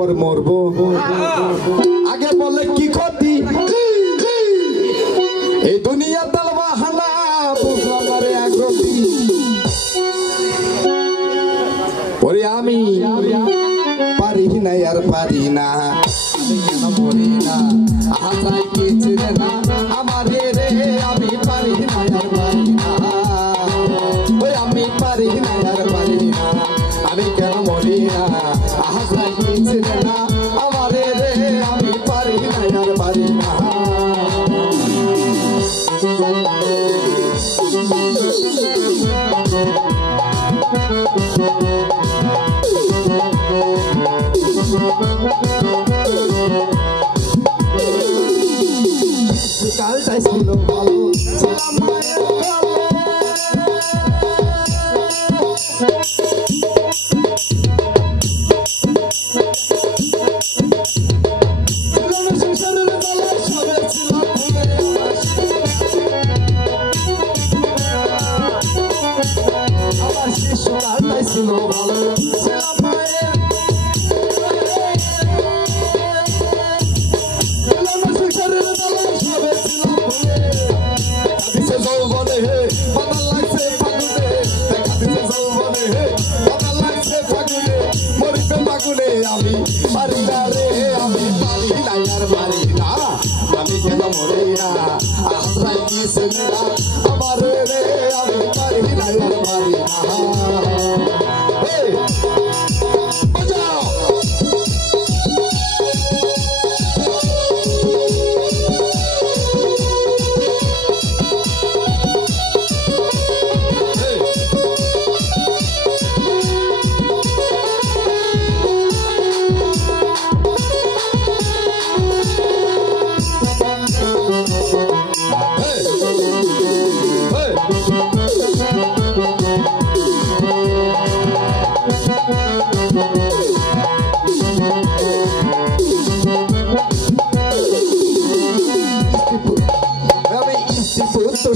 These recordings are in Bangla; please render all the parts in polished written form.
পর মরবো আগে বলে কি ক্ষতি এই দুনিয়া তালবাহানা বুঝলাম না রে আগ্রহী ওরে আমি পারি না আর পারি না আমি কেন মরি না আশায় কি ছিলে না আমার রে আমি পারি না আর পারি না ওই আমি পারি না আর পারি না আমি কেন মরি না আশায় কি ছিলে না আমার রে আমি পারি না আর পারি না কালটাই ছিল ভালো ছিলাম মায়ের আমার শিশুকালটাই ছিল ভালো ছিলাম মায়ের আমি পারি না রে আমি পারি না আর পারি না আমি কেন মরি না আশ্রয় কি ছিল না আমার রে আমি পারি না আর পারি না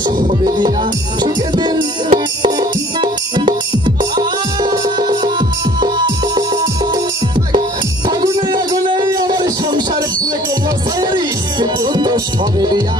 সবে দিয়া সুখে দিন আগুনে আগুনে আমার সংসারে ফুলে করলো সারি সবে দিয়া